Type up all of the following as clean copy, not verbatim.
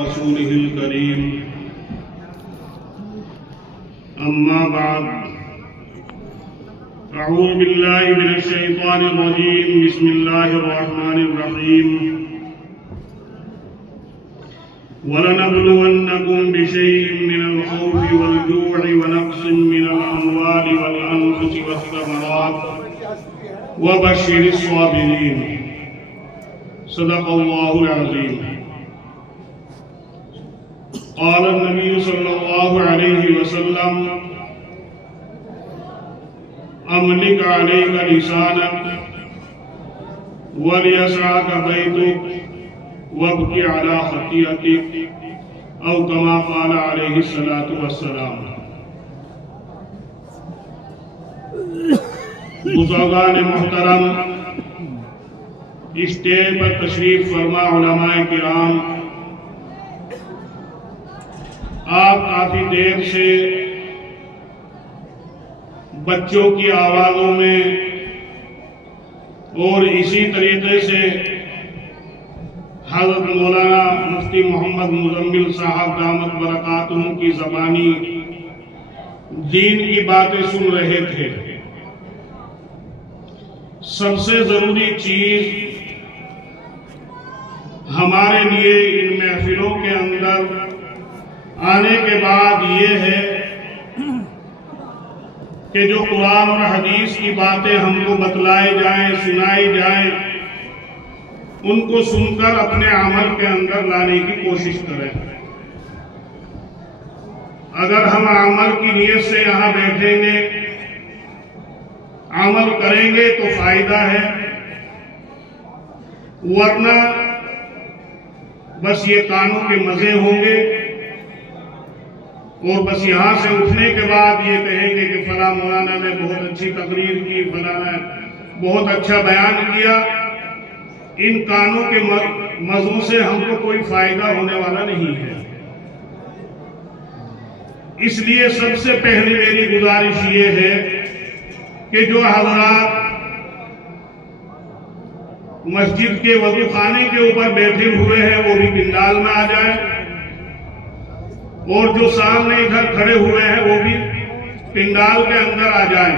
رسوله الكريم أما بعد أعوذ بالله من الشيطان الرجيم بسم الله الرحمن الرحيم وَلَنَبْلُوَنَّكُمْ بِشَيْءٍ مِّنَ الْخَوْفِ وَالْجُوعِ وَنَقْصٍ مِّنَ الْأَمْوَالِ وَالْأَنفُسِ وَالثَّمَرَاتِ وَبَشِّرِ الصَّابِرِينَ صدق الله العظيم. قال النبي صلى الله عليه وسلم أملك عليك لسانك وليسعك بيتك وابكي على خطيئتك او كما قال عليه الصلاة والسلام. بزرگان محترم، اسٹیج پر تشریف فرما علماء کرام، آپ کافی دیر سے بچوں کی آوازوں میں اور اسی طریقے سے حضرت مولانا مفتی محمد مزمل صاحب دامت برکاتہم کی زبانی دین کی باتیں سن رہے تھے. سب سے ضروری چیز ہمارے لیے ان محفلوں کے اندر آنے کے بعد یہ ہے کہ جو قرآن اور حدیث کی باتیں ہم کو بتلائی جائیں، سنائی جائیں، ان کو سن کر اپنے عمل کے اندر لانے کی کوشش کریں. اگر ہم عمل کی نیت سے یہاں بیٹھیں گے، عمل کریں گے تو فائدہ ہے، ورنہ بس یہ کانوں کے مزے ہوں گے اور بس یہاں سے اٹھنے کے بعد یہ کہیں گے کہ فلاں مولانا نے بہت اچھی تقریر کی، فلاں نے بہت اچھا بیان کیا. ان کانوں کے مزوں سے ہم کو کوئی فائدہ ہونے والا نہیں ہے. اس لیے سب سے پہلے میری گزارش یہ ہے کہ جو حضرات مسجد کے وضو خانے کے اوپر بیٹھے ہوئے ہیں وہ بھی پنڈال میں آ جائیں، اور جو سامنے ادھر کھڑے ہوئے ہیں وہ بھی پنڈال کے اندر آ جائیں،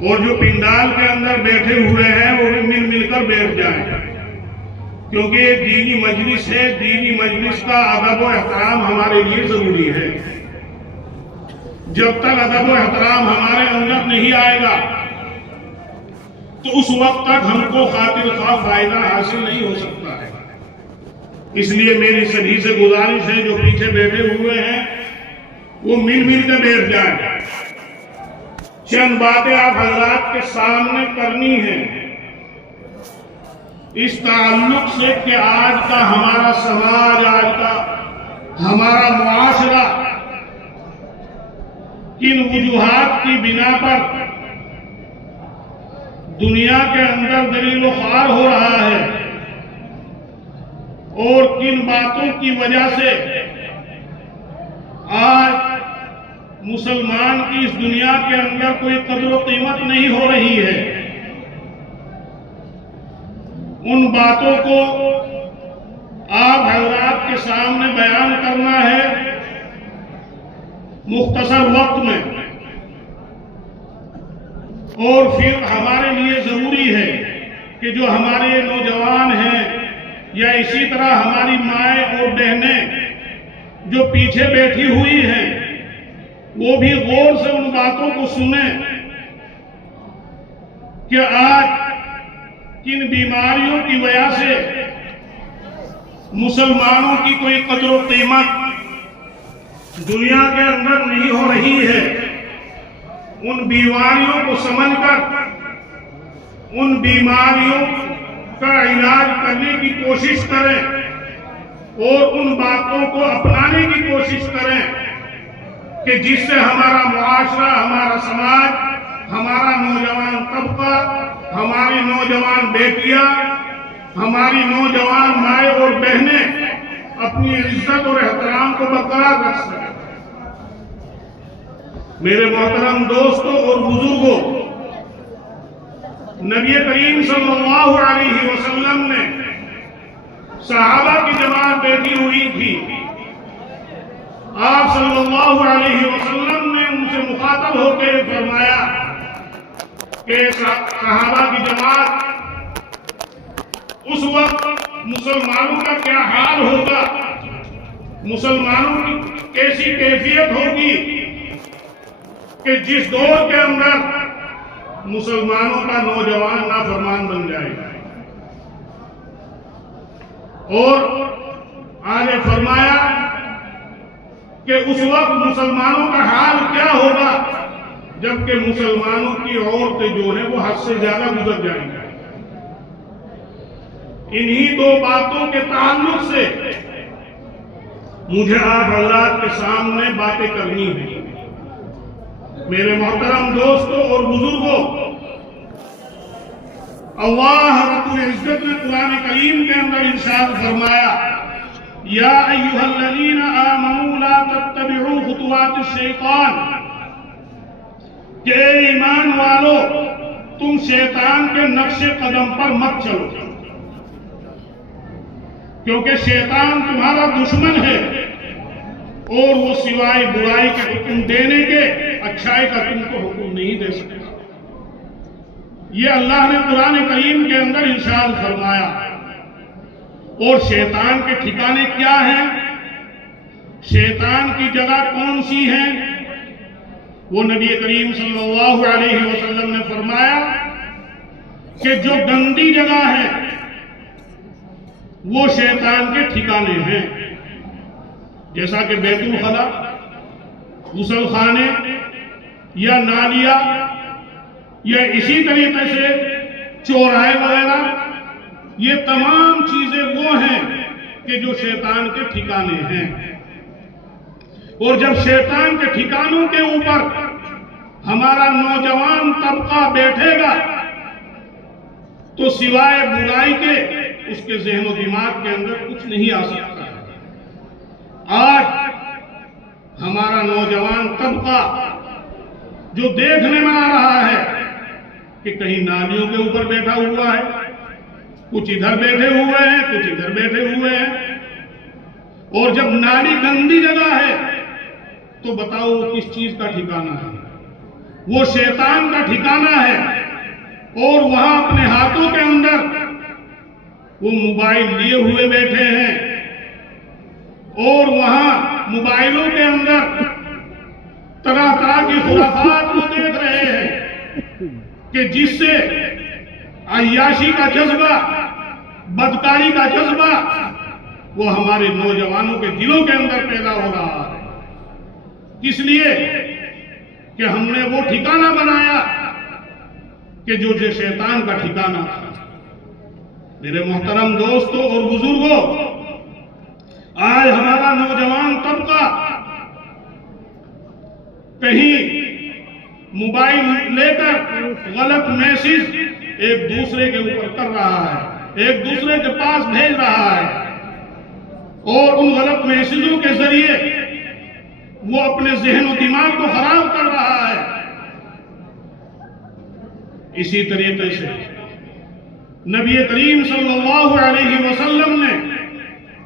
اور جو پنڈال کے اندر بیٹھے ہوئے ہیں وہ بھی مل مل کر بیٹھ جائیں، کیونکہ یہ دینی مجلس ہے. دینی مجلس کا ادب و احترام ہمارے لیے ضروری ہے. جب تک ادب و احترام ہمارے اندر نہیں آئے گا تو اس وقت تک ہم کو خاطر خواہ فائدہ حاصل نہیں ہو سکتا ہے. اس لیے میری سبھی سے گزارش ہے جو پیچھے بیٹھے ہوئے ہیں وہ مل مل کے بیٹھ جائیں. چند باتیں آپ حضرات کے سامنے کرنی ہیں اس تعلق سے کہ آج کا ہمارا سماج، آج کا ہمارا معاشرہ کن وجوہات کی بنا پر دنیا کے اندر ذلیل و خوار ہو رہا ہے، اور کن باتوں کی وجہ سے آج مسلمان کی اس دنیا کے اندر کوئی قدر و قیمت نہیں ہو رہی ہے. ان باتوں کو آپ حضرات کے سامنے بیان کرنا ہے مختصر وقت میں، اور پھر ہمارے لیے ضروری ہے کہ جو ہمارے نوجوان ہیں یا اسی طرح ہماری مائیں اور بہنیں جو پیچھے بیٹھی ہوئی ہیں وہ بھی غور سے ان باتوں کو سنیں کہ آج کن بیماریوں کی وجہ سے مسلمانوں کی کوئی قدر و قیمت دنیا کے اندر نہیں ہو رہی ہے. ان بیماریوں کو سمجھ کر ان بیماریوں کا علاج کرنے کی کوشش کریں اور ان باتوں کو اپنانے کی کوشش کریں کہ جس سے ہمارا معاشرہ، ہمارا سماج، ہمارا نوجوان طبقہ، ہماری نوجوان بیٹیاں، ہماری نوجوان مائیں اور بہنیں اپنی عزت اور احترام کو برقرار رکھ سکیں. میرے محترم دوستوں اور بزرگوں، نبی کریم صلی اللہ علیہ وسلم نے صحابہ کی جماعت بیٹھی ہوئی آپ صلی اللہ علیہ وسلم نے ان سے مخاطب ہو کے فرمایا کہ صحابہ کی جماعت اس وقت مسلمانوں کا کیا حال ہوگا، مسلمانوں کی کیسی کیفیت ہوگی کہ جس دور کے اندر مسلمانوں کا نوجوان نافرمان بن جائے گا۔ اور آگے فرمایا کہ اس وقت مسلمانوں کا حال کیا ہوگا جبکہ مسلمانوں کی عورتیں جو ہیں وہ حد سے زیادہ گزر جائیں گی۔ انہی دو باتوں کے تعلق سے مجھے آپ حضرات کے سامنے باتیں کرنی ہیں۔ میرے محترم دوستوں اور بزرگوں، اللہ رب العزت نے قرآن کریم کے اندر ارشاد فرمایا، یا ایھا الذین آمنوا لا تتبعوا خطوات الشیطان، کہ اے ایمان والو تم شیطان کے نقش قدم پر مت چلو، کیونکہ شیطان تمہارا دشمن ہے اور وہ سوائے برائی کے حکم دینے کے اچھائی کا تم کو حکم نہیں دے سکتا۔ یہ اللہ نے قرآن کریم کے اندر ارشاد فرمایا۔ اور شیطان کے ٹھکانے کیا ہیں، شیطان کی جگہ کون سی ہیں؟ وہ نبی کریم صلی اللہ علیہ وسلم نے فرمایا کہ جو گندی جگہ ہے وہ شیطان کے ٹھکانے ہیں، جیسا کہ بیت الخلا، غسل خانے یا نالیاں یا اسی طریقے سے چوراہے وغیرہ، یہ تمام چیزیں وہ ہیں کہ جو شیطان کے ٹھکانے ہیں۔ اور جب شیطان کے ٹھکانوں کے اوپر ہمارا نوجوان طبقہ بیٹھے گا تو سوائے برائی کے اس کے ذہن و دماغ کے اندر کچھ نہیں آ سکتا۔ آج ہمارا نوجوان طبقہ جو دیکھنے میں آ رہا ہے کہ کہیں نالیوں کے اوپر بیٹھا ہوا ہے، کچھ ادھر بیٹھے ہوئے ہیں، کچھ ادھر بیٹھے ہوئے ہیں، اور جب نالی گندی جگہ ہے تو بتاؤ وہ کس چیز کا ٹھکانہ ہے؟ وہ شیطان کا ٹھکانہ ہے۔ اور وہاں اپنے ہاتھوں کے اندر وہ موبائل لیے ہوئے بیٹھے ہیں اور وہاں موبائلوں کے اندر طرح طرح کی خرافات وہ دیکھ رہے ہیں کہ جس سے عیاشی کا جذبہ، بدکاری کا جذبہ وہ ہمارے نوجوانوں کے دلوں کے اندر پیدا ہو رہا ہے۔ اس لیے کہ ہم نے وہ ٹھکانہ بنایا کہ جو شیطان کا ٹھکانہ تھا۔ میرے محترم دوستوں اور بزرگوں، آج ہمارا نوجوان طبقہ کہیں موبائل لے کر غلط میسج ایک دوسرے کے اوپر کر رہا ہے، ایک دوسرے کے پاس بھیج رہا ہے، اور ان غلط میسجوں کے ذریعے وہ اپنے ذہن و دماغ کو خراب کر رہا ہے۔ اسی طریقے سے نبی کریم صلی اللہ علیہ وسلم نے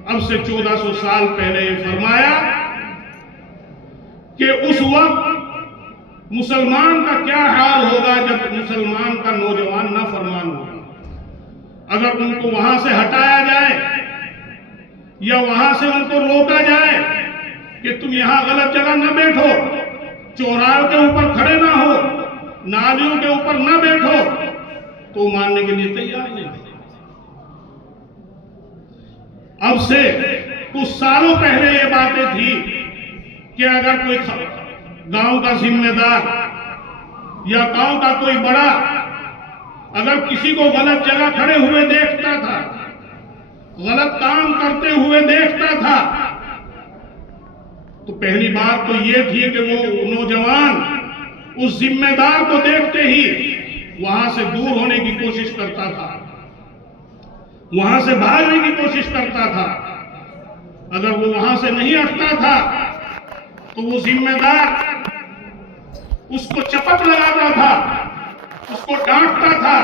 اب سے 1400 سال پہلے یہ فرمایا کہ اس وقت مسلمان کا کیا حال ہوگا جب مسلمان کا نوجوان نافرمان ہوگا۔ اگر ان کو وہاں سے ہٹایا جائے یا وہاں سے ان کو روکا جائے کہ تم یہاں غلط جگہ نہ بیٹھو، چوراہوں کے اوپر کھڑے نہ ہو، نالیوں کے اوپر نہ بیٹھو، تو ماننے کے لیے تیار نہیں۔ اب سے کچھ سالوں پہلے یہ باتیں تھی کہ اگر کوئی گاؤں کا ذمہ دار یا گاؤں کا کوئی بڑا اگر کسی کو غلط جگہ کھڑے ہوئے دیکھتا تھا، غلط کام کرتے ہوئے دیکھتا تھا، تو پہلی بات تو یہ تھی کہ وہ نوجوان اس ذمہ دار کو دیکھتے ہی وہاں سے دور ہونے کی کوشش کرتا تھا، وہاں سے بھاگنے کی کوشش کرتا تھا۔ اگر وہ وہاں سے نہیں ہٹتا تھا تو وہ ذمہ دار اس کو چپٹ لگاتا تھا، اس کو ڈانٹتا تھا،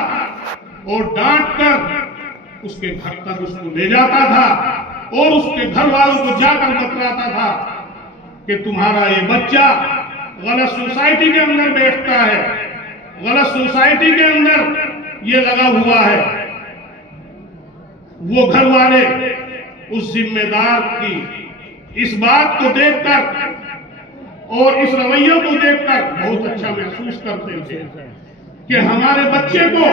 اور ڈانٹ کر اس کے گھر تک اس کو لے جاتا تھا اور اس کے گھر والوں کو جا کر بتلاتا تھا کہ تمہارا یہ بچہ غلط سوسائٹی کے اندر بیٹھتا ہے، غلط سوسائٹی کے اندر یہ لگا ہوا ہے، وہ گھر والے اس ذمہ دار کی اس بات کو دیکھ کر اور اس رویوں کو دیکھ کر بہت اچھا محسوس کرتے تھے کہ ہمارے بچے کو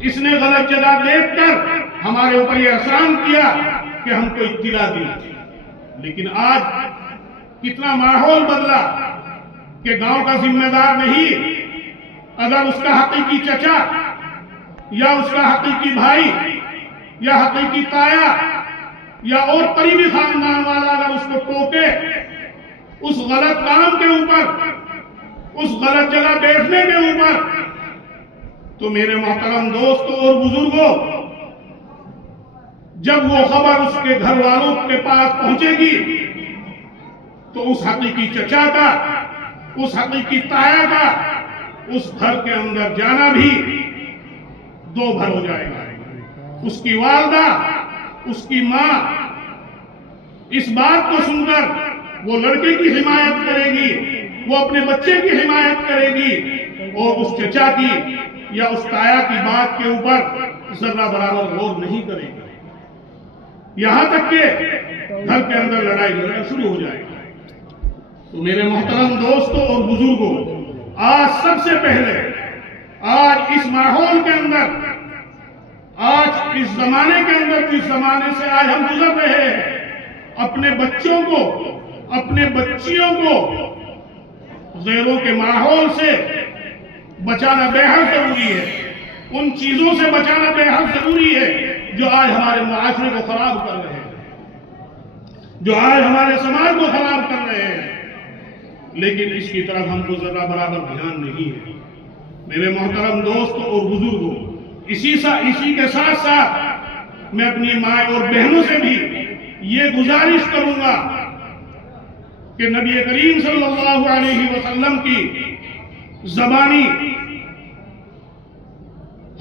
اس نے غلط جگہ دیکھ کر ہمارے اوپر یہ احسان کیا کہ ہم کو اطلاع دی۔ لیکن آج کتنا ماحول بدلا کہ گاؤں کا ذمہ دار نہیں، اگر اس کا حقیقی چچا یا اس کا حقیقی بھائی یا حقیقی تایا یا اور قریبی خاندان والا اگر اس کو ٹوکے اس غلط کام کے اوپر، اس غلط جگہ بیٹھنے کے اوپر، تو میرے محترم دوستوں اور بزرگوں، جب وہ خبر اس کے گھر والوں کے پاس پہنچے گی تو اس حقیقی چچا کا، اس حقیقی تایا کا اس گھر کے اندر جانا بھی دو بھر ہو جائے گا۔ اس کی والدہ، اس کی ماں اس بات کو سن کر وہ لڑکے کی حمایت کرے گی، وہ اپنے بچے کی حمایت کرے گی اور اس چچا کی یا اس تایا کی بات کے اوپر ذرہ برابر غور نہیں کرے گی، یہاں تک کہ گھر کے اندر لڑائی جھگڑا شروع ہو جائے گا۔ تو میرے محترم دوستوں اور بزرگوں، آج سب سے پہلے آج اس ماحول کے اندر، آج اس زمانے کے اندر جس زمانے سے آج ہم گزر رہے ہیں، اپنے بچوں کو، اپنے بچیوں کو غیروں کے ماحول سے بچانا بے حد ضروری ہے، ان چیزوں سے بچانا بے حد ضروری ہے جو آج ہمارے معاشرے کو خراب کر رہے ہیں، جو آج ہمارے سماج کو خراب کر رہے ہیں، لیکن اس کی طرف ہم کو ذرا برابر دھیان نہیں ہے۔ میرے محترم دوستوں اور بزرگوں، اسی کے ساتھ ساتھ میں اپنی ماں اور بہنوں سے بھی یہ گزارش کروں گا کہ نبی کریم صلی اللہ علیہ وسلم کی زبانی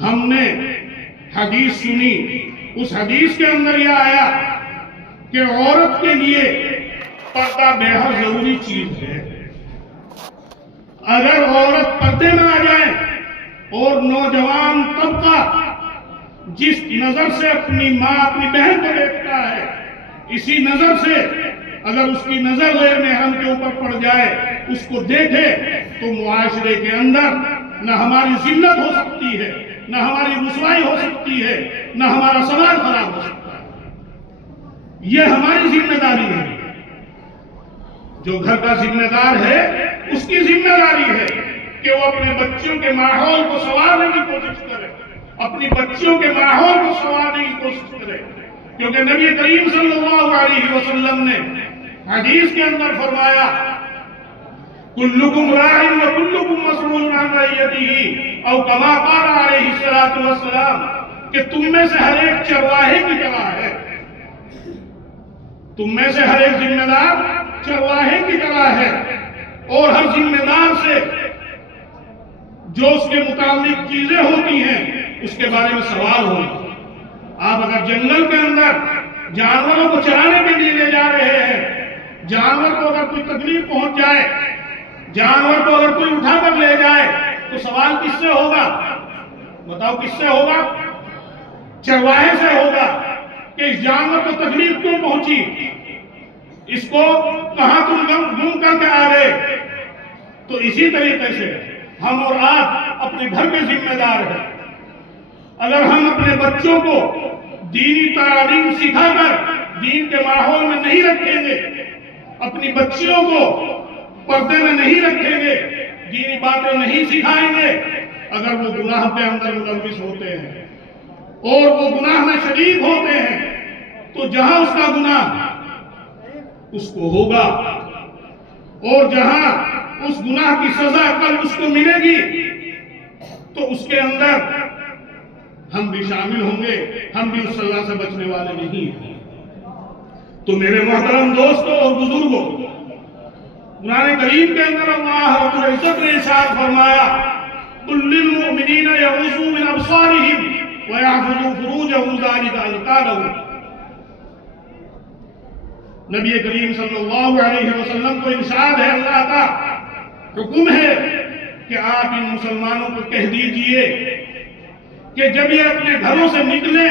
ہم نے حدیث سنی، اس حدیث کے اندر یہ آیا کہ عورت کے لیے پردہ بے حد ضروری چیز ہے۔ اگر عورت پردے میں آ جائے اور نوجوان طبقہ جس نظر سے اپنی ماں اپنی بہن کو دیکھتا ہے، اسی نظر سے اگر اس کی نظر غیر محرم کے اوپر پڑ جائے، اس کو دیکھے، تو معاشرے کے اندر نہ ہماری ذلت ہو سکتی ہے، نہ ہماری رسوائی ہو سکتی ہے، نہ ہمارا سماج خراب ہو سکتا ہے۔ یہ ہماری ذمہ داری ہے۔ جو گھر کا ذمہ دار ہے اس کی ذمہ داری ہے کہ وہ اپنے بچوں کے ماحول کو سنوارنے کی کوشش کرے، اپنی بچیوں کے ماحول کو سنوارنے کی کوشش کرے، کیونکہ نبی کریم صلی اللہ علیہ وسلم نے حدیث کے اندر فرمایا کلکم راع و کلکم مسئول عن رعیتہ، او کما قال علیہ الصلوۃ والسلام، کہ تم میں سے ہر ایک چرواہے کی طرح ہے، تم میں سے ہر ایک ذمہ دار چرواہے کی طرح ہے، اور ہر ذمہ دار سے جو اس کے متعلق چیزیں ہوتی ہیں اس کے بارے میں سوال ہوگا۔ آپ اگر جنگل کے اندر جانوروں کو چرانے کے لیے لے جا رہے ہیں، جانور کو اگر کوئی تکلیف پہنچ جائے، جانور کو اگر کوئی اٹھا کر لے جائے، تو سوال کس سے ہوگا؟ بتاؤ کس سے ہوگا؟ چرواہے سے ہوگا کہ اس جانور کو تکلیف کیوں پہنچی، اس کو کہاں تم گم کر کے آ گئے۔ تو اسی طریقے سے ہم اور آپ اپنے گھر کے ذمہ دار ہیں۔ اگر ہم اپنے بچوں کو دینی تعلیم سکھا کر دین کے ماحول میں نہیں رکھیں گے، اپنی بچیوں کو پردے میں نہیں رکھیں گے، دینی باتیں نہیں سکھائیں گے، اگر وہ گناہ کے اندر ملوث ہوتے ہیں اور وہ گناہ میں شریک ہوتے ہیں، تو جہاں اس کا گناہ اس کو ہوگا، اور جہاں اس گناہ کی سزا کل اس کو ملے گی، تو اس کے اندر ہم بھی شامل ہوں گے، ہم بھی اس سزا سے بچنے والے نہیں ہیں۔ تو میرے محترم دوستوں اور بزرگوں، قرآن کریم کے اندر اللہ رب العزت نے ارشاد فرمایا قل للمؤمنین یغضوا من ابصارہم ویحفظوا فروجہم ذلک ازکی لہم، نبی کریم صلی اللہ علیہ وسلم کو ارشاد ہے، اللہ کا حکم ہے کہ آپ ان مسلمانوں کو کہہ دیجئے کہ جب یہ اپنے گھروں سے نکلیں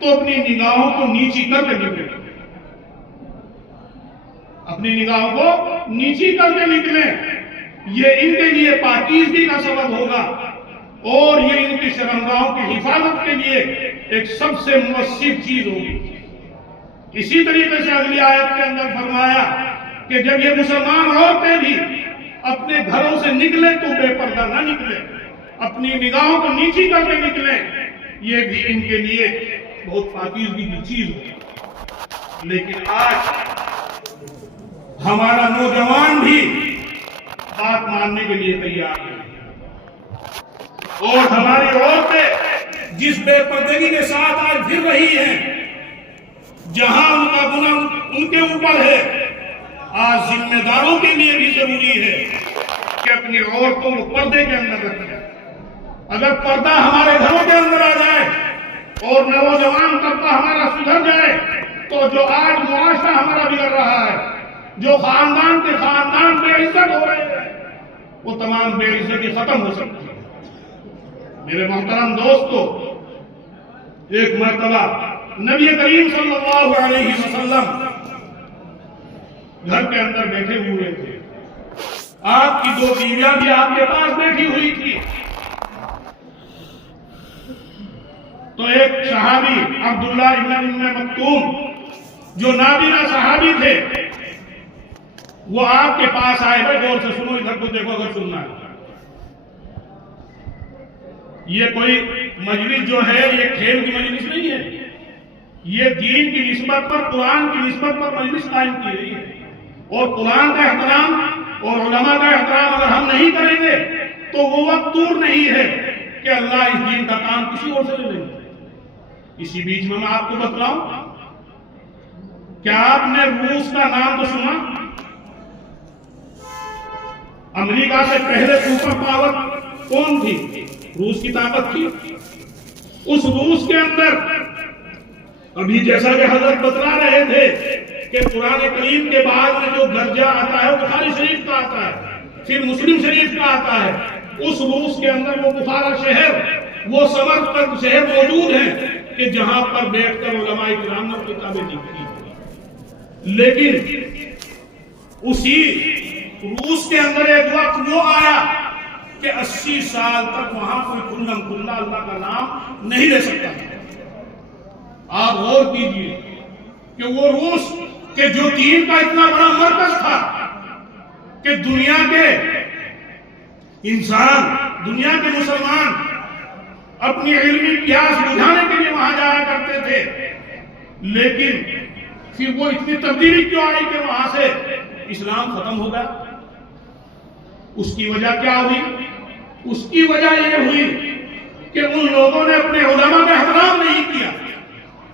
تو اپنی نگاہوں کو نیچی کر کے نکلیں، اپنی نگاہوں کو نیچی کر کے نکلیں۔ یہ ان کے لیے پاکیزگی کا سبب ہوگا اور یہ ان کی شرمگاہوں کی حفاظت کے لیے ایک سب سے مؤثر چیز ہوگی۔ اسی طریقے سے اگلی آیت کے اندر فرمایا کہ جب یہ مسلمان عورتیں بھی اپنے گھروں سے نکلیں تو بے پردہ نہ نکلیں، اپنی نگاہوں کو نیچی کر کے نکلیں، یہ بھی ان کے لیے بہت پاکیزگی کی چیز ہوگی۔ لیکن آج ہمارا نوجوان بھی بات ماننے کے لیے تیار ہے، اور ہماری عورتیں جس بے پردگی کے ساتھ آج پھر رہی ہیں، جہاں ان کا گناہ ان کے اوپر ہے، آج ذمہ داروں کے لیے بھی ضروری ہے کہ اپنی عورتوں کو پردے کے اندر رکھیں۔ اگر پردہ ہمارے گھروں کے اندر آ جائے اور نوجوان طبقہ ہمارا سدھر جائے تو جو آج معاشرہ ہمارا بگڑ رہا ہے، جو خاندان کے خاندان بے عزت ہو رہے ہیں، وہ تمام بے عزتی ختم ہو سکتی ہے۔ میرے محترم دوستو، ایک مرتبہ نبی کریم صلی اللہ علیہ وسلم گھر کے اندر بیٹھے ہوئے تھے، آپ کی دو بیویاں بھی آپ کے پاس بیٹھی ہوئی تھی، تو ایک صحابی عبداللہ ابن مکتوم جو نابینا صحابی تھے، وہ آپ کے پاس آئے، بھائی غور سے سنو، ادھر کو دیکھو اگر سننا ہے۔ یہ کوئی مجلس جو ہے یہ کھیل کی مجلس نہیں ہے، یہ دین کی نسبت پر، قرآن کی نسبت پر مجلس قائم کی گئی ہے، اور قرآن کا احترام اور علماء کا احترام اگر ہم نہیں کریں گے تو وہ وقت دور نہیں ہے کہ اللہ اس دین کا کام کسی اور سے لے لیں گے۔ اسی بیچ میں آپ کو بتلاؤں، کیا آپ نے روس کا نام تو سنا؟ امریکہ سے پہلے سپر پاور کون تھی؟ روس کی طاقت تھی۔ اس روس کے اندر ابھی جیسا کہ حضرت بتلا رہے تھے کہ قرآن کریم کے بعد میں جو درجہ آتا ہے وہ بخاری شریف کا آتا ہے، پھر مسلم شریف کا آتا ہے۔ اس روس کے اندر وہ بخارا شہر، وہ سمرقند شہر موجود ہیں کہ جہاں پر بیٹھ کر علماء کرام نے کتابیں لکھی۔ لیکن اسی روس کے اندر ایک وقت وہ آیا کہ 80 سال تک وہاں کوئی کھلم کھلا اللہ کا نام نہیں لے سکتا تھا۔ آپ غور کیجئے کہ وہ روس کہ جو دین کا اتنا بڑا مرکز تھا کہ دنیا کے انسان، دنیا کے مسلمان اپنی علمی پیاس بجھانے کے لیے وہاں جایا کرتے تھے، لیکن پھر وہ اتنی تبدیلی کیوں آئی کہ وہاں سے اسلام ختم ہو گیا؟ اس کی وجہ کیا ہوئی؟ اس کی وجہ یہ ہوئی کہ ان لوگوں نے اپنے علماء کا احترام نہیں کیا،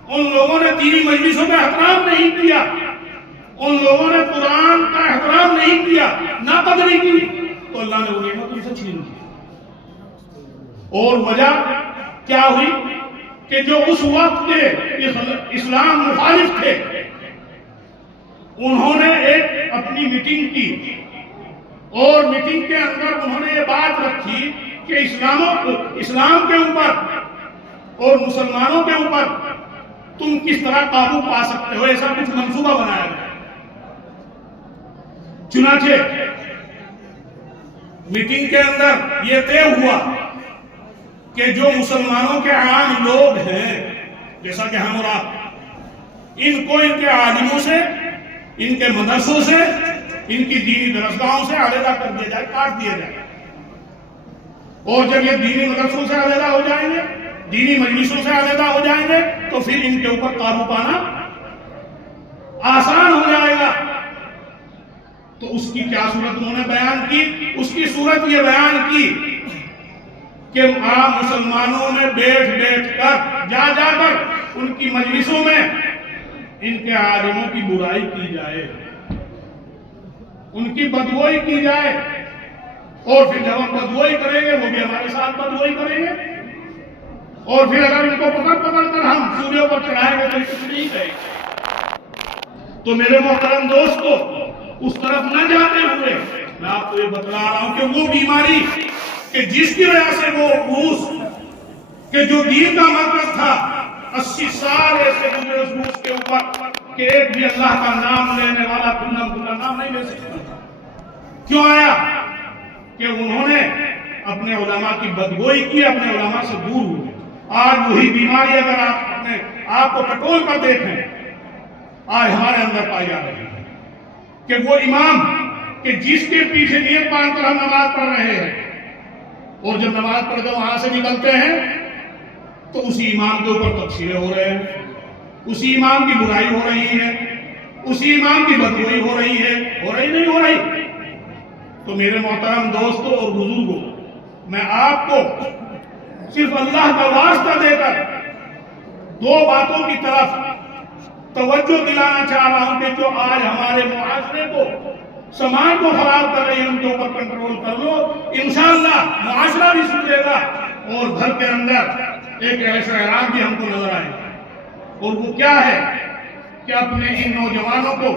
ان لوگوں نے دینی مجلسوں کا احترام نہیں کیا، ان لوگوں نے قرآن کا احترام نہیں کیا، ناقدری کی، تو اللہ نے وہ نعمت ان سے چھین لی۔ اور وجہ کیا ہوئی کہ جو اس وقت کے اسلام مخالف تھے، انہوں نے ایک اپنی میٹنگ کی، اور میٹنگ کے اندر انہوں نے یہ بات رکھی کہ اسلام کے اوپر اور مسلمانوں کے اوپر تم کس طرح قابو پا سکتے ہو، ایسا کچھ منصوبہ بنایا گیا۔ چنانچہ میٹنگ کے اندر یہ طے ہوا کہ جو مسلمانوں کے عام لوگ ہیں جیسا کہ ہم اور آپ، ان کو ان کے عالموں سے، ان کے مدرسوں سے، ان کی دینی درسگاہوں سے علیحدہ کر دیا جائے، کاٹ دیا جائے، اور جب یہ دینی مدرسوں سے علیحدہ ہو جائیں گے، دینی مجلسوں سے علیحدہ ہو جائیں گے تو پھر ان کے اوپر قابو پانا آسان ہو جائے گا۔ تو اس کی کیا صورت انہوں نے بیان کی؟ اس کی صورت یہ بیان کی کہ عام مسلمانوں میں بیٹھ کر جا کر ان کی مجلسوں میں ان کے عالموں کی برائی کی جائے، ان کی بدگوئی کی جائے، اور پھر جب ہم بدگوئی کریں گے وہ بھی ہمارے ساتھ بدگوئی کریں گے، اور پھر اگر ان کو پکڑ کر ہم سوریوں پر چڑھائیں گے تو کچھ نہیں کہیں گے۔ تو میرے محترم دوستو، اس طرف نہ جاتے ہوئے میں آپ کو یہ بتلا رہا ہوں کہ وہ بیماری کہ جس کی وجہ سے وہ روس کہ جو دین کا مرکز تھا 80 سال ایسے گزرے اس روس کے اوپر کہ ایک بھی اللہ کا نام لینے والا کا نام نہیں لے سکتا. کیوں آیا؟ کہ انہوں نے اپنے علماء کی بدگوئی کی، اپنے علماء سے دور ہوئے. آج وہی بیماری اگر آپ کو پٹول کر دیکھیں آج ہمارے اندر پائی جا رہی ہے کہ وہ امام کہ جس کے پیچھے نیت باندھ کر ہم نماز پڑھ رہے ہیں اور جب نماز پڑھ کر وہاں سے نکلتے ہیں تو اسی امام کے اوپر تبصرے ہو رہے ہیں، اسی امام کی برائی ہو رہی ہے، اسی امام کی بدگوئی ہو رہی ہے، ہو رہی نہیں ہو رہی. تو میرے محترم دوستوں اور بزرگوں، میں آپ کو صرف اللہ کا واسطہ دے کر دو باتوں کی طرف توجہ دلانا چاہ رہا ہوں کہ جو آج ہمارے معاشرے کو سماج کو خراب کر رہی ہے ان کے اوپر کنٹرول کر لو، انشاءاللہ معاشرہ بھی سدھرے گا اور گھر کے اندر ایک ایسا اعلان بھی ہم کو نظر آئے گا. اور وہ کیا ہے کہ اپنے ان نوجوانوں کو،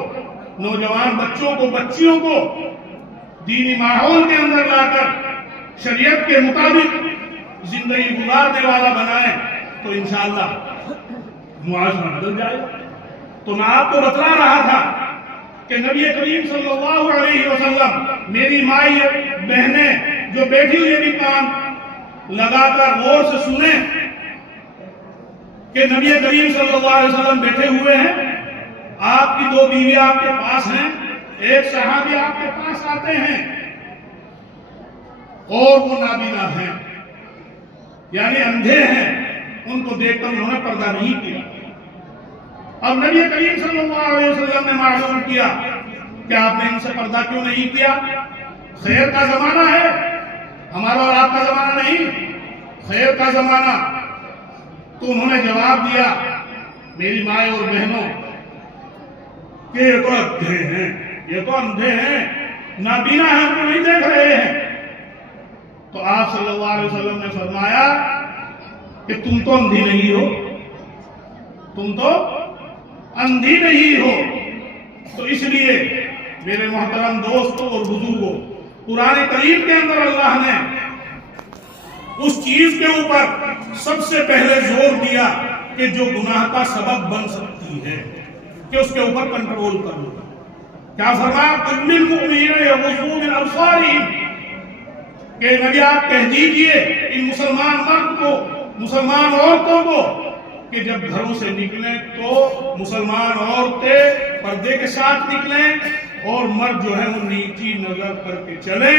نوجوان بچوں کو، بچیوں کو دینی ماحول کے اندر لا کر شریعت کے مطابق زندگی گزارنے والا بنائیں تو انشاءاللہ معاشرہ بدل جائے. تو میں آپ کو بتلا رہا تھا کہ نبی کریم صلی اللہ علیہ وسلم، میری مائی بہنیں جو بیٹھی ہوئی بھی کام لگا کر غور سے سنیں کہ نبی کریم صلی اللہ علیہ وسلم بیٹھے ہوئے ہیں، آپ کی دو بیوی آپ کے پاس ہیں، ایک صحابی آپ کے پاس آتے ہیں اور وہ نابینا ہیں یعنی اندھے ہیں. ان کو دیکھ کر انہوں نے پردہ نہیں کیا. اب نبی کریم صلی اللہ علیہ وسلم نے معلوم کیا کہ آپ نے ان سے پردہ کیوں نہیں کیا؟ خیر کا زمانہ ہے، ہمارا اور آپ کا زمانہ نہیں، خیر کا زمانہ. تو انہوں نے جواب دیا میری مائیں اور بہنوں کہ یہ تو اندھے ہیں، یہ تو اندھے ہیں، نابینا ہیں، ہم کو نہیں دیکھ رہے ہیں. تو آپ صلی اللہ علیہ وسلم نے فرمایا کہ تم تو اندھی نہیں ہو، تم تو اندھی نہیں ہو. تو اس لیے میرے محترم دوستوں اور بزرگوں، قرآن کریم کے اندر اللہ نے اس چیز کے اوپر سب سے پہلے زور دیا کہ جو گناہ کا سبب بن سکتی ہے کہ اس کے اوپر کنٹرول کر لو. کیا فرمایا؟ قُلْ لِلْمُؤْمِنِينَ يَغُضُّوا مِنْ أَبْصَارِهِمْ کہ نبی آپ کہہ دیجئے ان مسلمان مرد کو، مسلمان عورتوں کو کہ جب گھروں سے نکلیں تو مسلمان عورتیں پردے کے ساتھ نکلیں اور مرد جو ہے وہ نیچی نظر کر کے چلیں.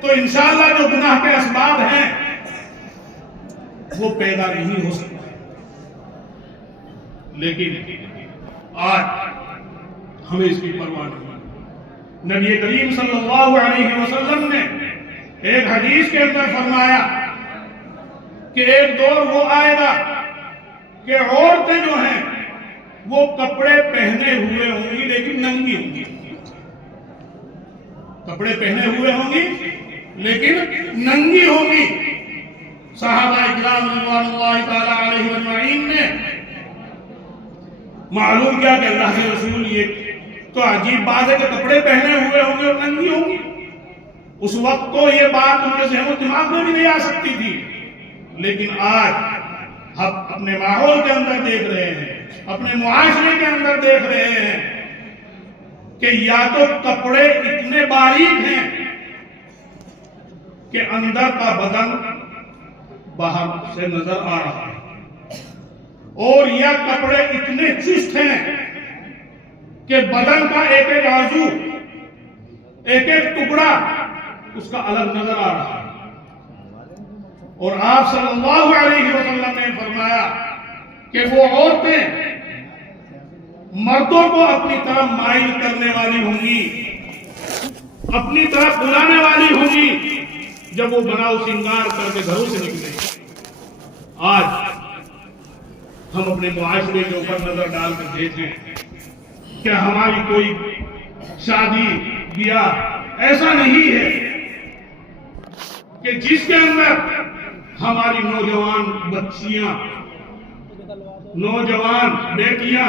تو انشاءاللہ جو گناہ کے اسباب ہیں وہ پیدا نہیں ہو سکتے. لیکن آج ہمیں اس کی پرواہ نہیں. نبی کریم صلی اللہ علیہ وسلم نے ایک حدیث کے اندر فرمایا کہ ایک دور وہ آئے گا کہ عورتیں جو ہیں وہ کپڑے پہنے ہوئے ہوں گی لیکن ننگی ہوں گی. کپڑے پہنے ہوئے ہوں گی لیکن ننگی ہوں گی. صحابہ اکرام رضوان اللہ تعالی علیہ اجمعین نے معلوم کیا کہ اللہ کے رسول یہ تو عجیب بات ہے کہ کپڑے پہنے ہوئے ہوں گے اور ننگی ہوں گی. اس وقت تو یہ بات ان کے ذہن و دماغ میں بھی نہیں آ سکتی تھی. لیکن آج ہم اپنے ماحول کے اندر دیکھ رہے ہیں، اپنے معاشرے کے اندر دیکھ رہے ہیں کہ یا تو کپڑے اتنے باریک ہیں کہ اندر کا بدن باہر سے نظر آ رہا ہے، اور یا کپڑے اتنے چست ہیں کہ بدن کا ایک ایک عضو، ایک ایک ٹکڑا اس کا الگ نظر آ رہا ہے. اور آپ صلی اللہ علیہ وسلم نے فرمایا کہ وہ عورتیں مردوں کو اپنی طرف مائل کرنے والی ہوں گی، اپنی طرف بلانے والی ہوں گی جب وہ بناؤ سنگار کر کے گھروں سے نکلے. آج ہم اپنے معاشرے کے اوپر نظر ڈال کر دیکھیں کہ ہماری کوئی شادی بیاہ ایسا نہیں ہے کہ جس کے اندر ہماری نوجوان بچیاں، نوجوان بیٹیاں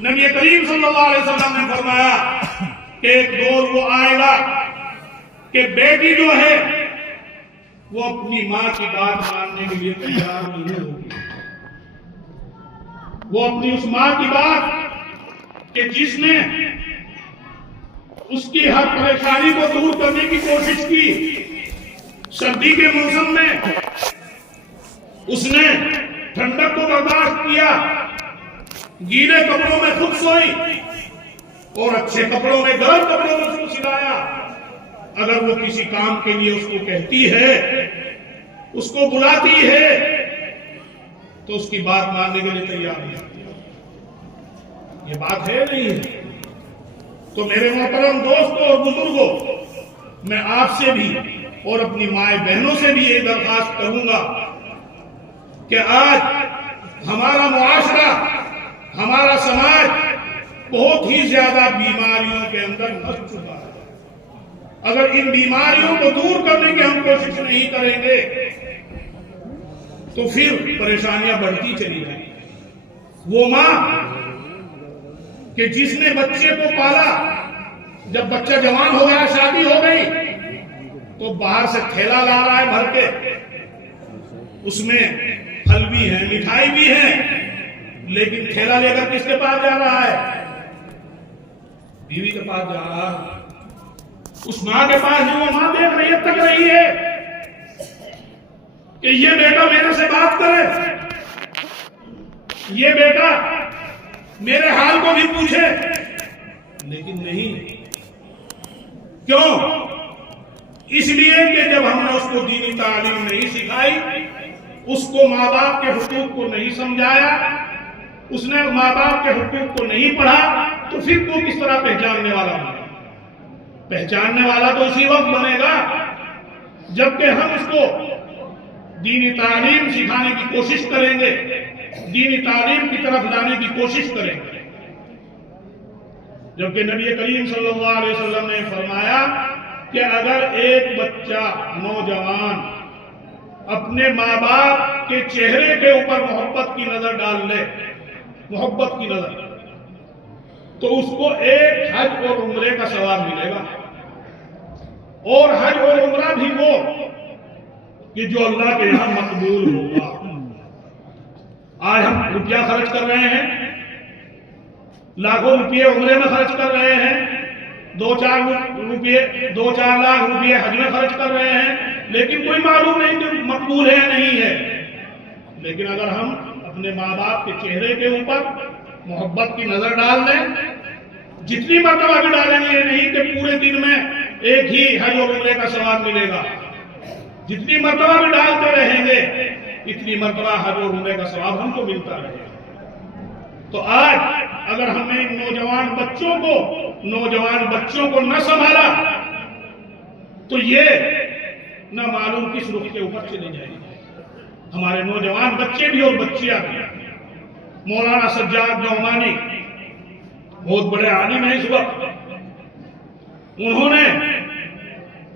نبی کریم صلی اللہ علیہ وسلم نے فرمایا کہ ایک دور وہ آئے گا کہ بیٹی جو ہے وہ اپنی ماں کی بات ماننے کے لیے تیار نہیں ہوگی. وہ اپنی اس ماں کی بات کہ جس نے اس کی ہر پریشانی کو دور کرنے کی کوشش کی. سردی کے موسم میں اس نے ٹھنڈک کو برداشت کیا، گیلے کپڑوں میں خود سوئی اور اچھے کپڑوں میں، گرم کپڑوں میں اس کو سلایا. اگر وہ کسی کام کے لیے اس کو کہتی ہے، اس کو بلاتی ہے، تو اس کی بات ماننے کے لیے تیار نہیں. یہ بات ہے نہیں ہے. تو میرے محترم دوستوں اور بزرگوں، میں آپ سے بھی اور اپنی مائیں بہنوں سے بھی یہ درخواست کروں گا کہ آج ہمارا معاشرہ، ہمارا سماج بہت ہی زیادہ بیماریوں کے اندر پھنس چکا ہے. اگر ان بیماریوں کو دور کرنے کی ہم کوشش نہیں کریں گے تو پھر پریشانیاں بڑھتی چلی جائیں گی. وہ ماں کہ جس نے بچے کو پالا، جب بچہ جوان ہو گیا، شادی ہو گئی، تو باہر سے تھیلا لا رہا ہے بھر کے، اس میں پھل بھی ہیں، مٹھائی بھی ہے، لیکن تھیلا لے کر کس کے پاس جا رہا ہے؟ بیوی کے پاس جا رہا ہے. اس ماں کے پاس جو وہ ماں دیکھ رہی ہے، تک رہی ہے کہ یہ بیٹا میرے سے بات کرے، یہ بیٹا میرے حال کو بھی پوچھے، لیکن نہیں. کیوں؟ اس لیے کہ جب ہم نے اس کو دینی تعلیم نہیں سکھائی، اس کو ماں باپ کے حقوق کو نہیں سمجھایا، اس نے ماں باپ کے حقوق کو نہیں پڑھا، تو پھر وہ کس طرح پہچاننے والا بنے؟ پہچاننے والا تو اسی وقت بنے گا جبکہ ہم اس کو دینی تعلیم سکھانے کی کوشش کریں گے، دینی تعلیم کی طرف لانے کی کوشش کریں گے. جبکہ نبی کریم صلی اللہ علیہ وسلم نے فرمایا کہ اگر ایک بچہ، نوجوان اپنے ماں باپ کے چہرے کے اوپر محبت کی نظر ڈال لے، محبت کی نظر، تو اس کو ایک حج اور عمرے کا ثواب ملے گا. اور حج اور عمرہ بھی وہ کہ جو اللہ کے یہاں مقبول ہوگا. آج ہم روپیہ خرچ کر رہے ہیں، لاکھوں روپیے عمرے میں خرچ کر رہے ہیں، 2-4 لاکھ روپیے حج میں خرچ کر رہے ہیں، لیکن کوئی معلوم نہیں کہ مقبول ہے یا نہیں ہے. لیکن اگر ہم اپنے ماں باپ کے چہرے کے اوپر محبت کی نظر ڈال دیں، جتنی مرتبہ بھی ڈالیں گے، یہ نہیں کہ پورے دن میں ایک ہی حج اور عمرے کا ثواب ملے گا، جتنی مرتبہ بھی ڈالتے رہیں گے اتنی مرتبہ حج اور عمرے کا ثواب ہم کو ملتا رہے گا. تو آج اگر ہم نے نوجوان بچوں کو نہ سنبھالا تو یہ نہ معلوم کس رخ کے اوپر چلے جائیں گے. ہمارے نوجوان بچے بھی اور بچیاں بھی. مولانا سجاد نعمانی بہت بڑے عالم ہیں اس وقت، انہوں نے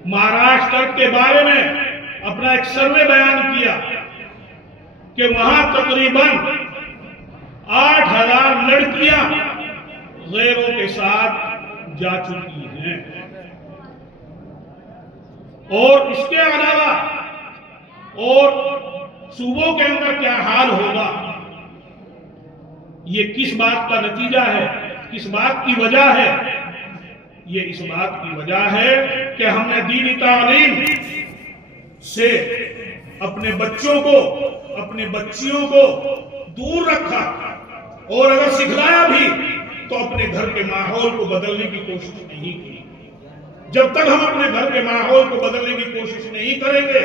مہاراشٹر کے بارے میں اپنا ایک سروے بیان کیا کہ وہاں تقریباً 8,000 لڑکیاں غیروں کے ساتھ جا چکی ہیں. اور اس کے علاوہ اور صوبوں کے اندر کیا حال ہوگا؟ یہ کس بات کا نتیجہ ہے؟ کس بات کی وجہ ہے؟ یہ اس بات کی وجہ ہے کہ ہم نے دینی تعلیم سے اپنے بچوں کو، اپنے بچیوں کو دور رکھا، اور اگر سکھلایا بھی تو اپنے گھر کے ماحول کو بدلنے کی کوشش نہیں کی. جب تک ہم اپنے گھر کے ماحول کو بدلنے کی کوشش نہیں کریں گے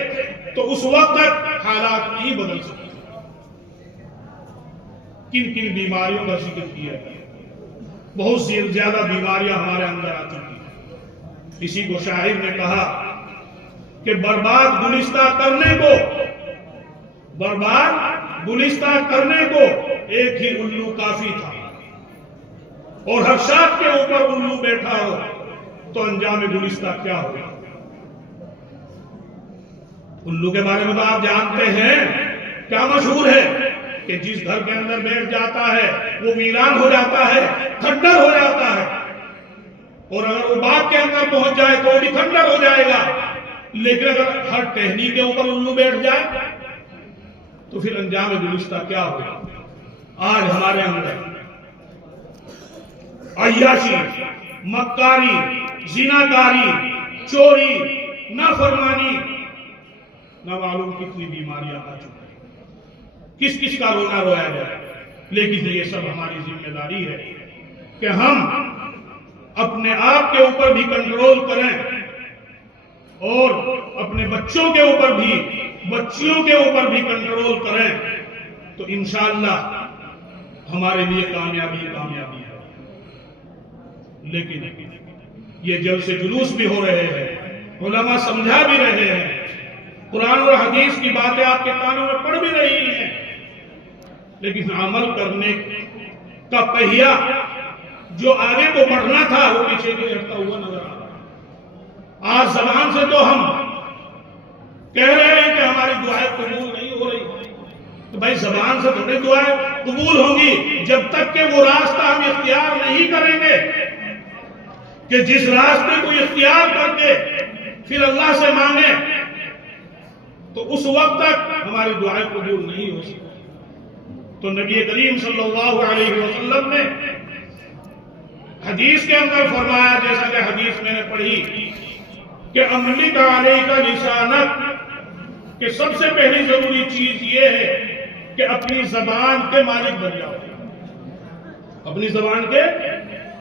تو اس وقت تک حالات نہیں بدل سکتے. کن کن بیماریوں کا ذکر کیا ہے؟ بہت زیادہ بیماریاں ہمارے اندر آ چکی ہیں. کسی کو شاعر نے کہا کہ برباد گلستہ کرنے کو ایک ہی الو کافی تھا، اور ہر شاخ کے اوپر الو بیٹھا ہو تو انجام گلستہ کیا ہوگا؟ الو کے بارے میں تو آپ جانتے ہیں، کیا مشہور ہے کہ جس گھر کے اندر بیٹھ جاتا ہے وہ ویران ہو جاتا ہے، کھنڈر ہو جاتا ہے، اور اگر وہ باغ کے اندر پہنچ جائے تو وہ بھی کھنڈر ہو جائے گا۔ لیکن اگر ہر ٹہنی کے اوپر الو بیٹھ جائے تو پھر انجام گلستہ کیا ہوگا؟ آج ہمارے اندر عیاشی، مکاری، زناکاری، چوری، نافرمانی، نہ معلوم کتنی بیماریاں آ چکی ہیں، کس کس کا رونا رویا جائے۔ لیکن یہ سب ہماری ذمہ داری ہے کہ ہم اپنے آپ کے اوپر بھی کنٹرول کریں اور اپنے بچوں کے اوپر بھی، بچیوں کے اوپر بھی کنٹرول کریں، تو انشاءاللہ ہمارے لیے کامیابی ہے۔ لیکن یہ جلد سے جلوس بھی ہو رہے ہیں، علماء سمجھا بھی رہے ہیں، قرآن اور حدیث کی باتیں آپ کے کانوں میں پڑ بھی رہی ہیں، لیکن عمل کرنے کا پہیہ جو آگے کو بڑھنا تھا وہ پیچھے کو ہٹتا ہوا نظر آ رہا ہے۔ آج زبان سے تو ہم کہہ رہے ہیں کہ ہماری دعائیں قبول نہیں ہو رہی، تو بھائی زبان سے تھوڑی دعائیں قبول ہوں گی جب تک کہ وہ راستہ ہم اختیار نہیں کریں گے، کہ جس راستے کو اختیار کر کے پھر اللہ سے مانگیں تو اس وقت تک ہماری دعائیں قبول نہیں ہو سکتی۔ تو نبی کریم صلی اللہ علیہ وسلم نے حدیث کے اندر فرمایا، جیسا کہ حدیث میں نے پڑھی، کہ املک علیک لسانک، کہ سب سے پہلی ضروری چیز یہ ہے کہ اپنی زبان کے مالک بن جاؤ، اپنی زبان کے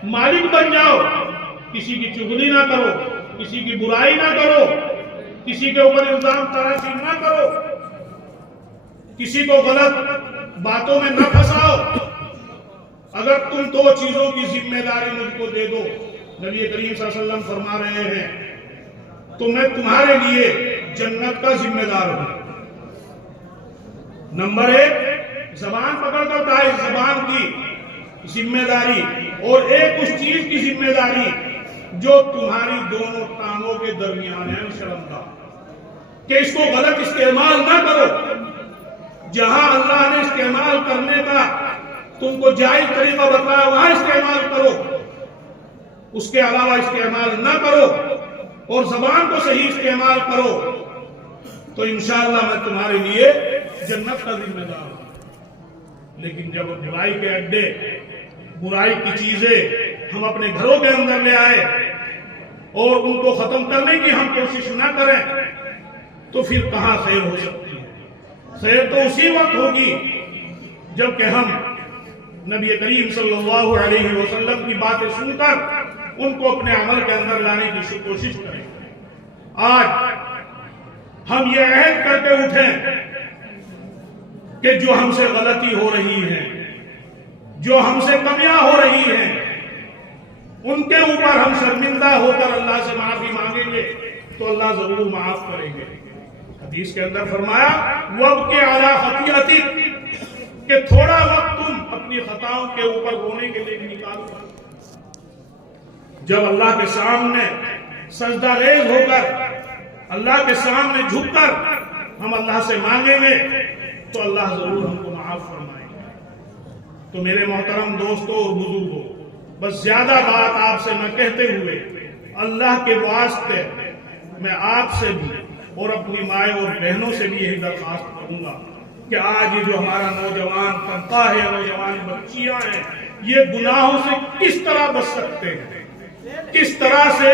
مالک بن جاؤ، کسی کی چغلی نہ کرو، کسی کی برائی نہ کرو، کسی کے اوپر الزام تراشی نہ کرو، کسی کو غلط باتوں میں نہ پھنساؤ۔ اگر تم دو چیزوں کی ذمہ داری مجھ کو دے دو، نبی کریم صلی اللہ علیہ وسلم فرما رہے ہیں، تو میں تمہارے لیے جنت کا ذمہ دار ہوں۔ نمبر ایک، زبان پکڑ کر تھا، اس زبان کی ذمہ داری، اور ایک اس چیز کی ذمہ داری جو تمہاری دونوں ٹانگوں کے درمیان ہے، شرمگاہ، کہ اس کو غلط استعمال نہ کرو۔ جہاں اللہ نے استعمال کرنے کا تم کو جائز طریقہ بتایا وہاں استعمال کرو، اس کے علاوہ استعمال نہ کرو، اور زبان کو صحیح استعمال کرو، تو انشاءاللہ میں تمہارے لیے جنت کا ذمہ دار ہوں۔ لیکن جب برائی کے اڈے، برائی کی چیزیں ہم اپنے گھروں کے اندر لے آئے اور ان کو ختم کرنے کی ہم کوشش نہ کریں تو پھر کہاں خیر ہو سکتی ہے؟ خیر تو اسی وقت ہوگی جب کہ ہم نبی کریم صلی اللہ علیہ وسلم کی باتیں سن کر ان کو اپنے عمل کے اندر لانے کی کوشش کریں۔ آج ہم یہ عہد کر کے اٹھیں کہ جو ہم سے غلطی ہو رہی ہے، جو ہم سے کمیاں ہو رہی ہیں، ان کے اوپر ہم شرمندہ ہو کر اللہ سے معافی مانگیں گے تو اللہ ضرور معاف کریں گے۔ حدیث کے اندر فرمایا، وَابْكِ عَلَىٰ خَطِيئَتِكَ، کہ تھوڑا وقت تم اپنی خطاؤں کے اوپر رونے کے لیے نکالو۔ جب اللہ کے سامنے سجدہ ریز ہو کر، اللہ کے سامنے جھک کر ہم اللہ سے مانگیں گے تو اللہ ضرور ہم کو معاف فرمائے گا۔ تو میرے محترم دوستوں اور بزرگوں، بس زیادہ بات آپ سے میں کہتے ہوئے اللہ کے واسطے میں آپ سے بھی اور اپنی مائیں اور بہنوں سے بھی یہی درخواست کروں گا کہ آج یہ جو ہمارا نوجوان طبقہ ہے، نوجوان بچیاں ہیں، یہ گناہوں سے کس طرح بچ سکتے ہیں، کس طرح سے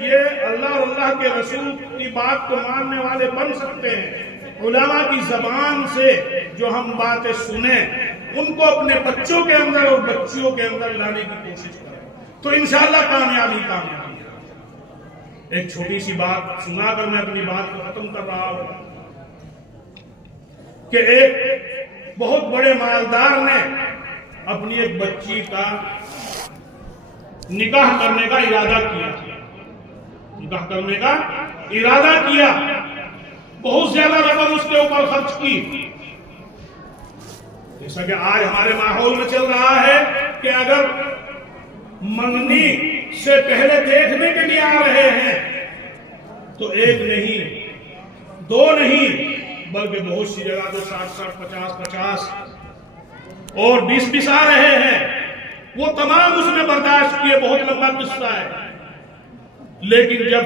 یہ اللہ اور اللہ کے رسول کی بات کو ماننے والے بن سکتے ہیں۔ علماء کی زبان سے جو ہم باتیں سنیں ان کو اپنے بچوں کے اندر اور بچیوں کے اندر لانے کی کوشش کریں تو انشاءاللہ کامیابی ہے۔ ایک چھوٹی سی بات سنا کر میں اپنی بات کو ختم کر رہا ہوں کہ ایک بہت بڑے مالدار نے اپنی ایک بچی کا نکاح کرنے کا ارادہ کیا، نکاح کرنے کا ارادہ کیا، بہت زیادہ رقم اس کے اوپر خرچ کی۔ جیسا کہ آج ہمارے ماحول میں چل رہا ہے کہ اگر منگنی سے پہلے دیکھنے کے لیے آ رہے ہیں تو ایک نہیں، دو نہیں، بلکہ بہت سی جگہ تو 60-60, 50-50 اور بسا رہے ہیں، وہ تمام اس نے برداشت کیے، بہت لمبا قصہ ہے۔ لیکن جب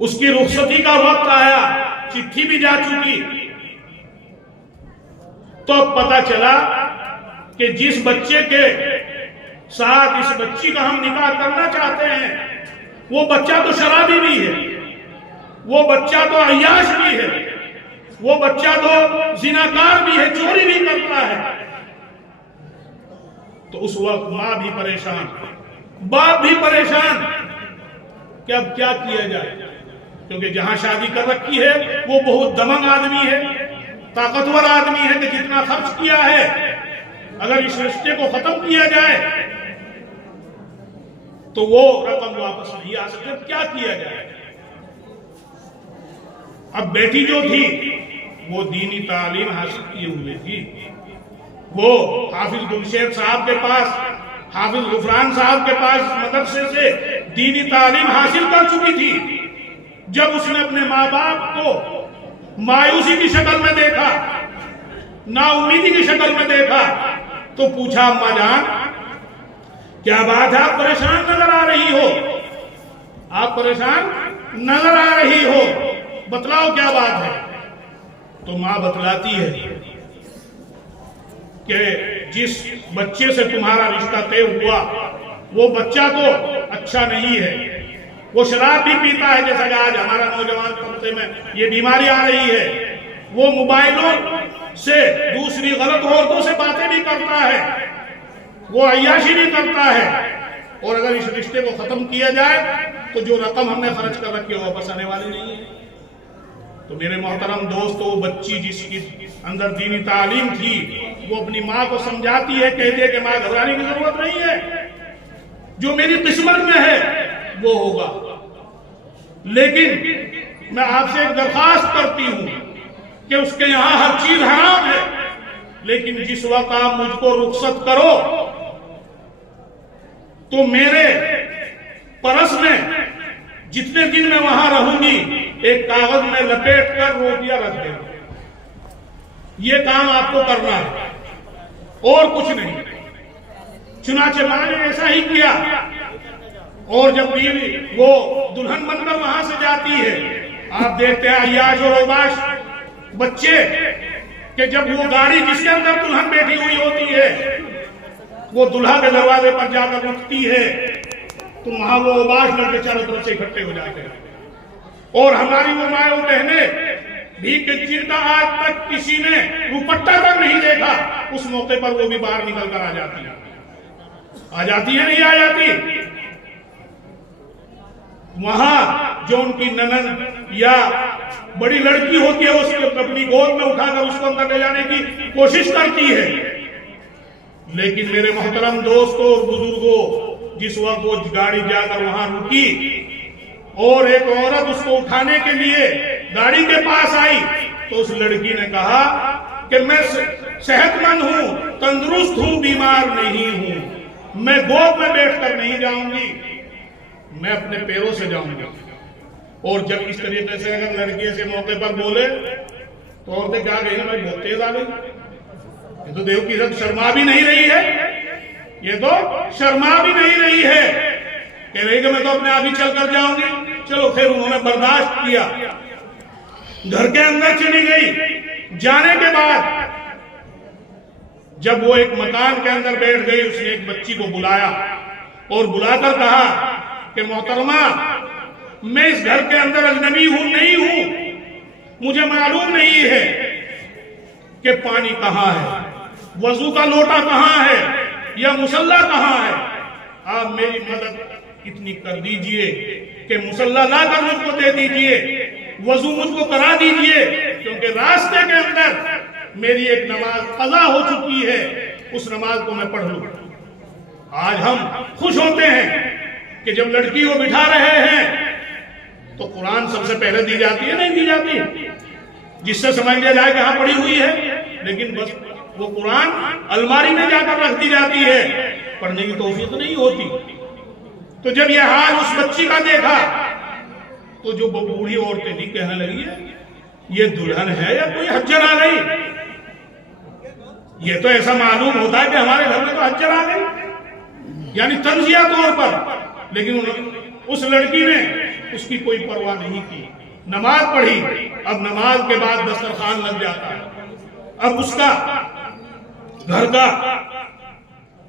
اس کی رخصتی کا وقت آیا، چٹھی بھی جا چکی، تو اب پتا چلا کہ جس بچے کے ساتھ اس بچی کا ہم نکاح کرنا چاہتے ہیں، وہ بچہ تو شرابی بھی ہے، وہ بچہ تو عیاش بھی ہے، وہ بچہ تو زناکار بھی ہے، چوری بھی کرتا ہے۔ تو اس وقت ماں بھی پریشان، باپ بھی پریشان کہ اب کیا کیا جائے، کیونکہ جہاں شادی کر رکھی ہے وہ بہت دمنگ آدمی ہے، طاقتور آدمی ہے، کہ جتنا خرچ کیا ہے اگر اس رشتے کو ختم کیا جائے تو وہ رقم واپس نہیں آ سکتے، کیا کیا جائے۔ اب بیٹی جو تھی وہ دینی تعلیم حاصل کیے ہوئے تھی، وہ حافظ گلشیر صاحب کے پاس، حافظ غفران صاحب کے پاس مدرسے سے دینی تعلیم حاصل کر چکی تھی۔ جب اس نے اپنے ماں باپ کو مایوسی کی شکل میں دیکھا، نا امیدی کی شکل میں دیکھا، تو پوچھا اماں جان کیا بات ہے، آپ پریشان نظر آ رہی ہو، آپ پریشان نظر آ رہی ہو، بتلاؤ کیا بات ہے۔ تو ماں بتلاتی ہے کہ جس بچے سے تمہارا رشتہ طے ہوا وہ بچہ تو اچھا نہیں ہے، وہ شراب بھی پیتا ہے، جیسا کہ آج ہمارا نوجوان طبقے میں یہ بیماری آ رہی ہے، وہ موبائلوں سے دوسری غلط عورتوں سے باتیں بھی کرتا ہے، وہ عیاشی بھی کرتا ہے، اور اگر اس رشتے کو ختم کیا جائے تو جو رقم ہم نے خرچ کر رکھی وہ واپس آنے والی نہیں ہے۔ تو میرے محترم دوستو، وہ بچی جس کی اندر دینی تعلیم تھی وہ اپنی ماں کو سمجھاتی ہے، کہتی ہے کہ ماں گھبرانے کی ضرورت نہیں ہے، جو میری قسمت میں ہے وہ ہوگا۔ لیکن میں آپ سے ایک درخواست کرتی ہوں کہ اس کے یہاں ہر چیز حرام ہے، لیکن جس وقت آپ مجھ کو رخصت کرو تو میرے پرس میں جتنے دن میں وہاں رہوں گی ایک کاغذ میں لپیٹ کر روٹیاں رکھ دیں، یہ کام آپ کو کرنا ہے اور کچھ نہیں۔ چنانچہ ماں نے ایسا ہی کیا، اور جب بیوی وہ دلہن بن کر وہاں سے جاتی ہے، آپ دیکھتے ہیں عیاش اور اوباش بچے کہ جب وہ گاڑی جس کے اندر دلہن بیٹھی ہوئی ہوتی ہے وہ دلہا کے دروازے پر جا کر رکتی ہے تو وہاں وہ اوباش لڑکے چاروں طرف سے اکٹھے ہو جاتے ہیں، اور ہماری وہ مائیں و بہنیں بھی کہ جن کا آج تک کسی نے دوپٹہ تک نہیں دیکھا، اس موقع پر وہ بھی باہر نکل کر آ جاتی ہیں، نہیں آ جاتی۔ وہاں جو ان کی ننند یا بڑی لڑکی ہوتی ہے اس کو اپنی گود میں اٹھا کر اس کو اندر لے جانے کی کوشش کرتی ہے، لیکن میرے محترم دوستوں اور بزرگوں، جس وقت وہ گاڑی جا کر وہاں رکی اور ایک عورت اس کو اٹھانے کے لیے گاڑی کے پاس آئی تو اس لڑکی نے کہا کہ میں صحت مند ہوں، تندرست ہوں، بیمار نہیں ہوں، میں گود میں بیٹھ کر نہیں جاؤں گی، میں اپنے پیروں سے جاؤں گا۔ اور جب اس طریقے سے اگر لڑکی ایسے موقع پر بولے تو عورتیں کیا کہیں بھائی بہت تیز آ گئی، یہ تو دیو کی عزت شرما بھی نہیں رہی ہے، یہ تو شرما بھی نہیں رہی ہے، کہہ رہی کہ میں تو اپنے آپ ہی چل کر جاؤں گی۔ چلو خیر، انہوں نے برداشت کیا، گھر کے اندر چلی گئی۔ جانے کے بعد جب وہ ایک مکان کے اندر بیٹھ گئی، اس نے ایک بچی کو بلایا اور بلا کر کہا کہ محترمہ، میں اس گھر کے اندر اجنبی ہوں نہیں ہوں، مجھے معلوم نہیں ہے کہ پانی کہاں ہے، وضو کا لوٹا کہاں ہے یا مصلی کہاں ہے، آپ میری مدد اتنی کر دیجئے کہ مصلی لا کر مجھ کو دے دیجئے، وضو مجھ کو کرا دیجئے، کیونکہ راستے کے اندر میری ایک نماز قضا ہو چکی ہے، اس نماز کو میں پڑھ لوں۔ آج ہم خوش ہوتے ہیں کہ جب لڑکی کو بٹھا رہے ہیں تو قرآن سب سے پہلے دی جاتی ہے، نہیں دی جاتی، جس سے سمجھ لیا جائے کہ ہاں پڑھی ہوئی ہے، لیکن بس وہ قرآن الماری میں جا کر رکھ دی جاتی ہے، پڑھنے کی توفیق نہیں ہوتی۔ تو جب یہ حال اس بچی کا دیکھا تو جو بوڑھی عورتیں تھی کہنے لگی ہے یہ دلہن ہے یا کوئی حجر آ گئی، یہ تو ایسا معلوم ہوتا ہے کہ ہمارے گھر میں تو حج چلا گئی، یعنی تنزیہ طور پر، لیکن اس لڑکی نے اس کی کوئی پرواہ نہیں کی، نماز پڑھی۔ اب نماز کے بعد دسترخوان لگ جاتا ہے، اب اس کا گھر کا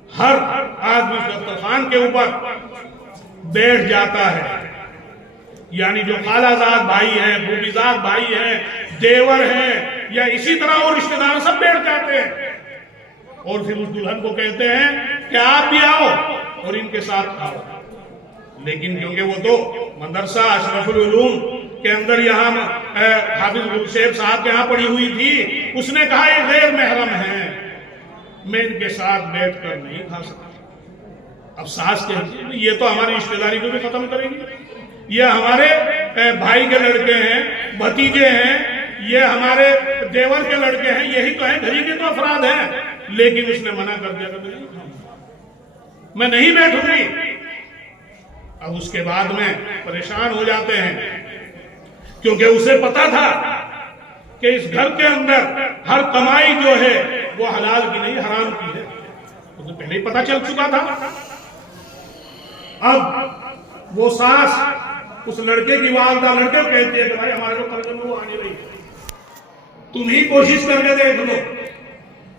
ہر آدمی دسترخوان کے اوپر بیٹھ جاتا ہے، یعنی جو خالہ زاد بھائی ہیں، پھوپھی زاد بھائی ہیں، دیور ہیں، یا اسی طرح اور رشتہ دار سب بیٹھ جاتے ہیں، اور پھر اس دلہن کو کہتے ہیں کہ آپ بھی آؤ اور ان کے ساتھ آؤ۔ لیکن کیونکہ وہ تو مدرسہ اشرف العلوم کے اندر یہاں حافظ شیخ صاحب کے یہاں پڑھی ہوئی تھی، اس نے کہا یہ غیر محرم ہیں، میں ان کے ساتھ بیٹھ کر نہیں کھا سکتا۔ اب ساس کہتی ہے یہ تو ہماری رشتہ داری کو بھی ختم کریں گے، یہ ہمارے بھائی کے لڑکے ہیں، بھتیجے ہیں، یہ ہمارے دیور کے لڑکے ہیں، یہی تو ہیں، گھر کے تو افراد ہیں۔ لیکن اس نے منع کر دیا کہ میں نہیں بیٹھوں گی۔ اب اس کے بعد میں پریشان ہو جاتے ہیں، کیونکہ اسے پتا تھا کہ اس گھر کے اندر ہر کمائی جو ہے وہ حلال کی نہیں حرام کی ہے، اسے پہلے ہی پتا چل چکا تھا۔ اب وہ ساس اس لڑکے کی والدہ لڑکے کو کہتی ہے کہ بھائی ہمارے کو قرض میں وہ آنے رہی، تم ہی کوشش کر کے دیکھ لو۔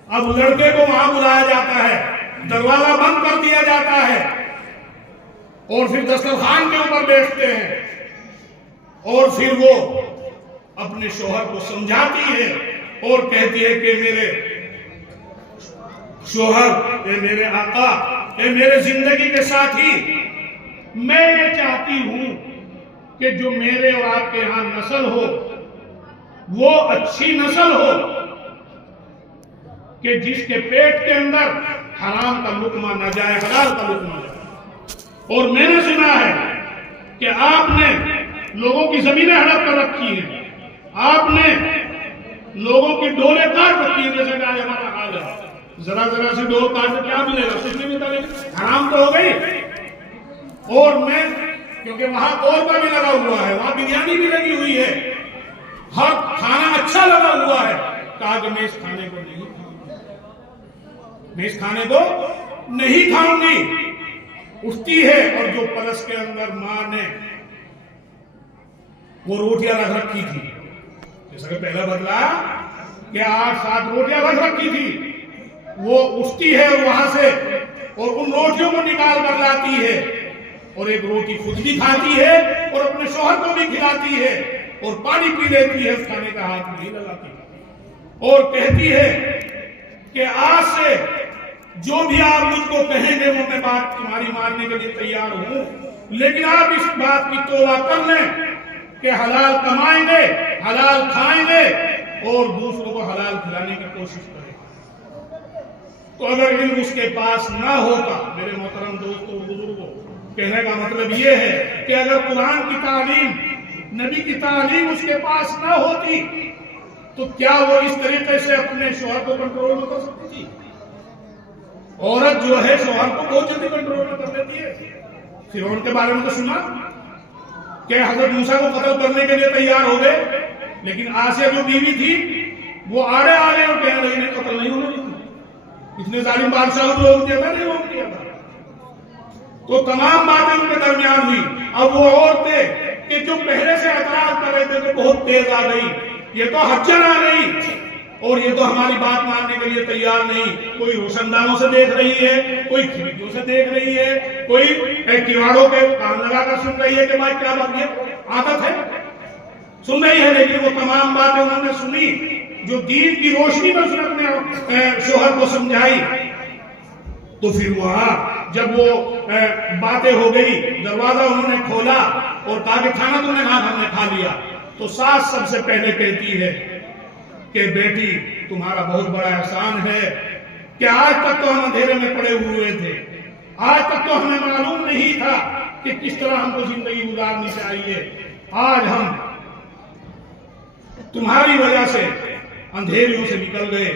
اب لڑکے کو وہاں بلایا جاتا ہے، دروازہ بند کر دیا جاتا ہے، اور پھر دسترخوان کے اوپر بیٹھتے ہیں، اور پھر وہ اپنے شوہر کو سمجھاتی ہے اور کہتی ہے کہ میرے شوہر، اے میرے آقا، اے میرے زندگی کے ساتھی، میں یہ چاہتی ہوں کہ جو میرے اور آپ کے یہاں نسل ہو وہ اچھی نسل ہو، کہ جس کے پیٹ کے اندر حرام کا لقمہ نہ جائے، حلال کا لقمہ جائے۔ اور میں نے سنا ہے کہ آپ نے لوگوں کی زمینیں ہڑپ کر رکھی ہیں، آپ نے لوگوں کی ڈولیں کاٹ رکھی ہیں، جیسے کہ آج ہمارا حال ہے، ذرا ذرا سی ڈول کاٹ کے کیا ملے گا؟ کچھ نہیں ملتا، حرام تو ہو گئی۔ اور میں کیونکہ وہاں قورمہ بھی لگا ہوا ہے، وہاں بریانی بھی لگی ہوئی ہے، ہر کھانا اچھا لگا ہوا ہے، کہا کہ میں اس کھانے کو نہیں کھاؤں گی، میں اس کھانے کو نہیں کھاؤں گی۔ اٹھتی ہے، اور جو پلس کے اندر ماں نے وہ روٹیاں رکھ رکھی تھی، جیسا کہ پہلا بدلا کہ 8-7 روٹیاں رکھ رکھی تھی، وہ اٹھتی ہے وہاں سے اور ان روٹیوں کو نکال کر لاتی ہے، اور ایک روٹی خود بھی کھاتی ہے اور اپنے شوہر کو بھی کھلاتی ہے، اور پانی پی لیتی ہے، اس کھانے کا ہاتھ نہیں لگاتی، اور کہتی ہے کہ آج سے جو بھی آپ مجھ کو کہیں گے وہ میں بات تمہاری ماننے کے لیے تیار ہوں، لیکن آپ اس بات کی توبہ کر لیں کہ حلال کمائیں گے، حلال کھائیں گے، اور دوسروں کو حلال کھلانے کی کوشش کریں۔ تو اگر علم اس کے پاس نہ ہوتا، میرے محترم دوستوں اور بزرگوں، کہنے کا مطلب یہ ہے کہ اگر قرآن کی تعلیم، نبی کی تعلیم اس کے پاس نہ ہوتی تو کیا وہ اس طریقے سے اپنے شوہر کو کنٹرول میں کر سکتی تھی؟ عورت جو ہے شوہر کو بہت جلدی کنٹرول میں کر لیتی ہے۔ فرعون کے بارے میں تو سنا کہ حضرت موسیٰ کو قتل کرنے کے لیے تیار ہو گئے، لیکن آسیہ جو بیوی تھی وہ آڑے آڑے اور کہنے لگی نہیں، قتل نہیں ہونے دیتی، اتنے ظالم بادشاہ کو روک دیا تھا، نہیں روک دیا تھا۔ تو تمام باتیں ان کے درمیان ہوئی۔ اب وہ عورتیں کہ جو پہلے سے اعتراض کر رہے تھے کہ بہت تیز آ گئی، یہ تو حجر آ گئی، اور یہ تو ہماری بات ماننے کے لیے تیار نہیں، کوئی روشن دانوں سے دیکھ رہی ہے، کوئی کھڑکیوں سے دیکھ رہی ہے، کوئی کیواڑوں کے کان لگا کر سن رہی ہے کہ بھائی کیا بات ہے، عادت ہے، سن رہی ہے۔ لیکن وہ تمام باتیں انہوں نے سنی جو دین کی روشنی میں اس نے اپنے شوہر کو سمجھائی۔ تو پھر وہاں جب وہ باتیں ہو گئی، دروازہ انہوں نے کھولا اور کہا کہ کھانا تم نے کہا، ہم نے کھا لیا، تو ساس سب سے پہلے کہتی ہے کہ بیٹی تمہارا بہت بڑا احسان ہے کہ آج تک تو ہم اندھیرے میں پڑے ہوئے تھے، آج تک تو ہمیں معلوم نہیں تھا کہ کس طرح ہم کو زندگی گزارنی چاہیے، آج ہم تمہاری وجہ سے اندھیریوں سے نکل گئے،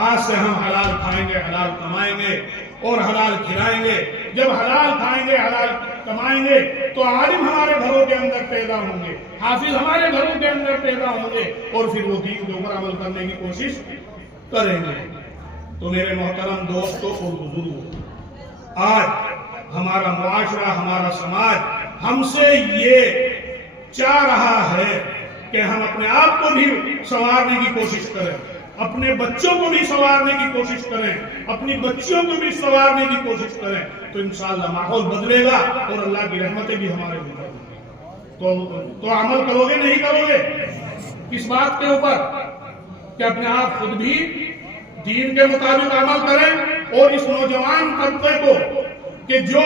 آج سے ہم حلال کھائیں گے، حلال کمائیں گے اور حلال کھلائیں گے۔ جب حلال کھائیں گے، حلال کمائیں گے تو عالم ہمارے گھروں کے اندر پیدا ہوں گے، حافظ ہمارے گھروں کے اندر پیدا ہوں گے، اور پھر وہ دین کے اوپر عمل کرنے کی کوشش کریں گے۔ تو میرے محترم دوستوں اور بزرگوں، آج ہمارا معاشرہ، ہمارا سماج ہم سے یہ چاہ رہا ہے کہ ہم اپنے آپ کو بھی سنوارنے کی کوشش کریں، اپنے بچوں کو بھی سنوارنے کی کوشش کریں، اپنی بچیوں کو بھی سنوارنے کی کوشش کریں، تو انشاءاللہ ماحول بدلے گا اور اللہ کی رحمتیں بھی ہمارے اوپر ہوں گی۔ تو عمل کرو گے نہیں کرو گے اس بات کے اوپر کہ اپنے آپ خود بھی دین کے مطابق عمل کریں، اور اس نوجوان طبقے کو کہ جو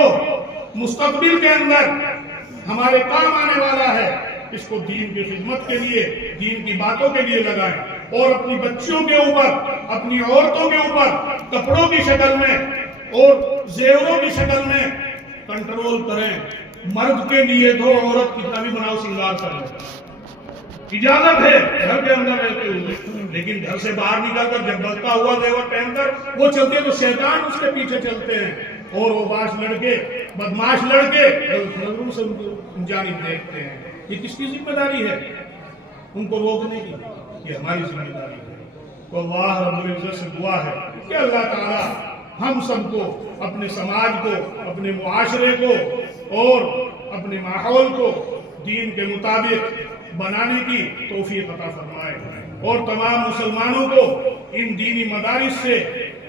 مستقبل کے اندر ہمارے کام آنے والا ہے، اس کو دین کی خدمت کے لیے، دین کی باتوں کے لیے لگائیں، اور اپنی بچیوں کے اوپر، اپنی عورتوں کے اوپر کپڑوں کی شکل میں اور زیوروں کی شکل میں کنٹرول کریں۔ مرد کے لیے تو عورت کتنا بھی بناؤ سنگار کر لیں، اجازت ہے گھر کے اندر رہتے ہوئے، لیکن گھر سے باہر نکل کر جب بلتا ہوا زیور پہن کر وہ چلتے تو شیطان اس کے پیچھے چلتے ہیں، اور وہ بدماش لڑکے ضرور سے جانب دیکھتے ہیں۔ یہ کس کی ذمہ داری ہے؟ ان کو روکنے کی، یہ ہماری ذمہ داری ہے۔ تو اللہ رب العزت سے دعا ہے کہ اللہ تعالی ہم سب کو، اپنے سماج کو، اپنے معاشرے کو اور اپنے ماحول کو دین کے مطابق بنانے کی توفیق عطا فرمائے، اور تمام مسلمانوں کو ان دینی مدارس سے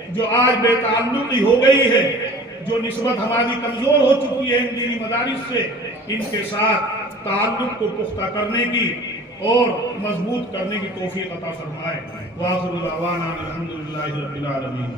جو آج بے تعلقی ہو گئی ہے، جو نسبت ہماری کمزور ہو چکی ہے ان دینی مدارس سے، ان کے ساتھ تعلق کو پختہ کرنے کی اور مضبوط کرنے کی توفیق عطا فرمائے۔ وآخر دعوانا الحمدللہ رب العالمین۔